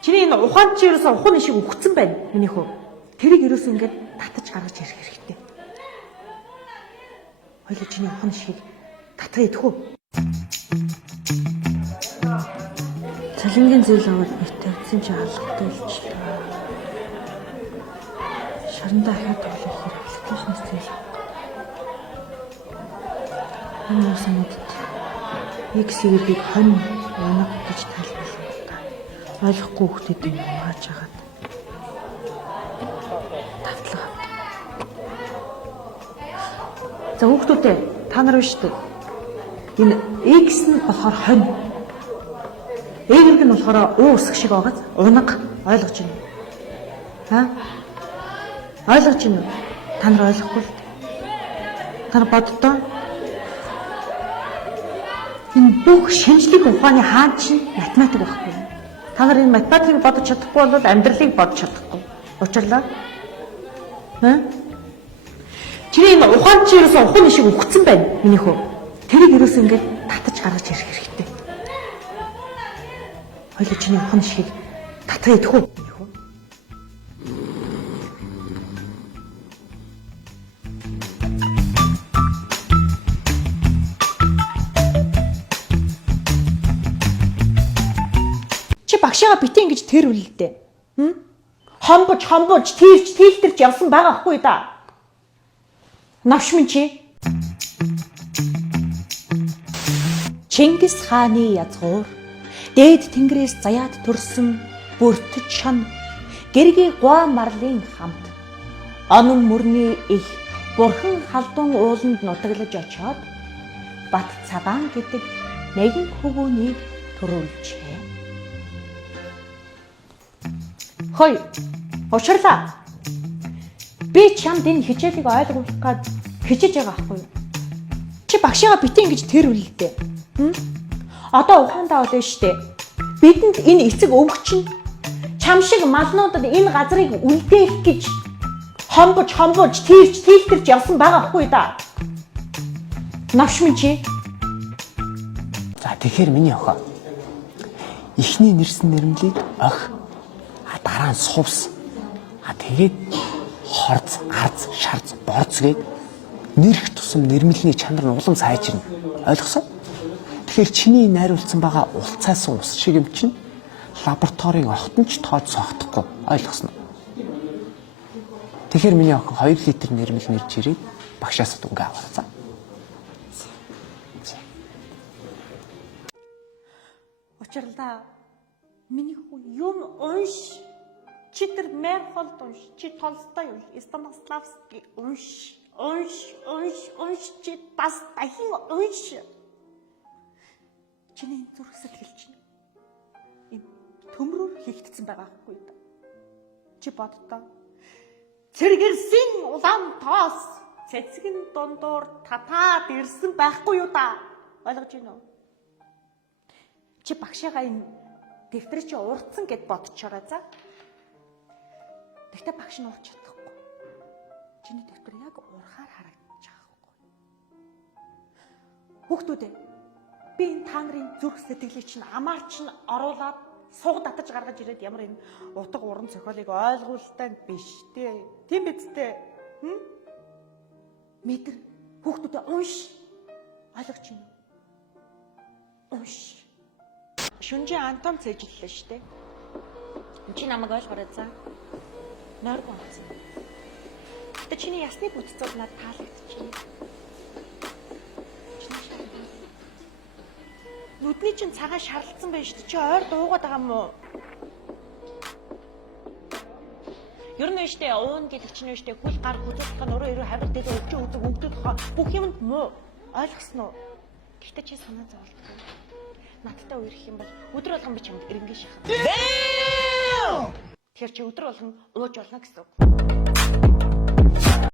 Чиний энэ ухаан чи ерөөсөө ухааны шиг өгцөн байна. Минийх үү. Тэрийг ерөөсөө ингээд татаж гаргаж ирэх хэрэгтэй. Хоёул чиний ухааны шиг татгаа идэх үү? Цалингийн зүйл аваад бит тавьсан чи алгатай болчихлоо. Шарандаа ахаад тоглох хэрэг аппликейшнээс зүйл авах. Энэ санагдав. X-ийг хонь унах гэж тайлбарлана. Ойлгохгүй хүүхдэд юм хааж агаад. Тавтлага авдаг. За хүүхдүүдээ та нар биш үү? Энэ X нь болохоор хонь. Y нь болохоор уу өсөх шиг байгааз унаг ойлгож байна. Аа? Ойлгож байна уу? Та нар ойлгохгүй л. Та нар боддоо. Энэ бүх шинжлэх ухааны хаан чинь математик байхгүй. Та нар энэ математикийг бодож чадахгүй бол амьдралыг бодож чадахгүй. Учирлаа. Чиний энэ ухаан чи ерөөсөө ухааны шиг өгцөн байна. Минийх үү. Тэрийг ерөөсөө ингээд татаж гаргаж ирэх хэрэгтэй. Хоёул чиний ухааны шиг татгаа идэх үү? Багшаага битэн гэж тэр үлдээ. Хомбож тийлтэрч явсан байгаа хгүй да. Навшмын чи. Чингис хааны язгуур дээд тэнгэрээс заяад төрсөн бүртэж шан гэргийн гуа марлын хамт онон мөрний их бурхан халдун ууланд нутаглаж очоод бат цабаан гэдэг нэгэн хөвгөөнийг төрүүлжээ. Хой, уучлаарай. Би чамд энэ хичээлийг ойлгуулах гээд хичээж байгаа байхгүй юу? Чи багшаага битэн гэж тэр үлдээ. Одоо ухаандаа болоо штэ. Бидэнд энэ эцэг өвгч нь чам шиг малнуудад энэ газрыг үлдээх гэж хомбож тийлтэрч явсан байгаа байхгүй да. Навшмын чи. За тэгэхээр миний охин. Эхний нэрсэн нэрмлийг ох дараа нь сувс. Тэгээд хорц, арц, шарц, борц гээд нэрх тусам нэрмэлний чанар нь улам сайжирна. Ойлгосон? Тэгэхээр чиний найруулсан байгаа улцаасан ус шиг юм чинь лабораторийн огтон ч тоод цогтохгүй. Ойлгосон уу? Тэгэхээр миний охин 2 литр нэрмэл нэрж ирээд багшаас дүнгээ аваарай. Учирлаа. Миний хүн юм унш. Чи тэр Мерхолд унш, чи Толстой унш, Станиславский унш, чи бас дахин унш. Чиний зүрх сэтгэл чинь энэ төмрөөр хийгдсэн байгаа байхгүй юу? Чи боддоо. Цэргэрсэн улаан тоос цэцгэн дундуур татаад ирсэн байхгүй юу да? Ойлгож байна уу? Чи багшаага энэ дэвтрээ чи урдсан гэд бодчихороо за. Тэгтээ багш нь урч чадахгүй. Чиний дэвтэр яг урахаар харагдаж байгаа байхгүй. Хүүхдүүдээ би энэ та нарын зүрх сэтгэлийг чинь амаарч нь оруулаад суг татаж гаргаж ирээд ямар энэ утга уран зохиолыг ойлгуултаа биш дээ. Тийм биз дээ. Мэдэр хүүхдүүдээ унш. Ойлгож байна уу? Унш. Шүнжийн антом цэжиллээ штэ. Чи намайг ойлгоорой за. Нойргоо онцсон. Тэ чиний ясны бүтцүүд надад таалагдчихэв. Нүдний чинь цагаан шарлцсан байж чи ойр дуугаад байгаа юм уу? Ер нь штэ уун гэдэг чинь штэ хөл гар хүзүүлэх нь өөрөө хавар дээр өвчөө үзэг өнгөд бүх юмд муу. Ойлгосноо? Гэхдээ чи санаа зовлоо. Надтай үерх юм бол өдөр болгон би чамд эренгээ шахах. Тэгэхээр чи өдөр болгон ууж болно гэсэн үг.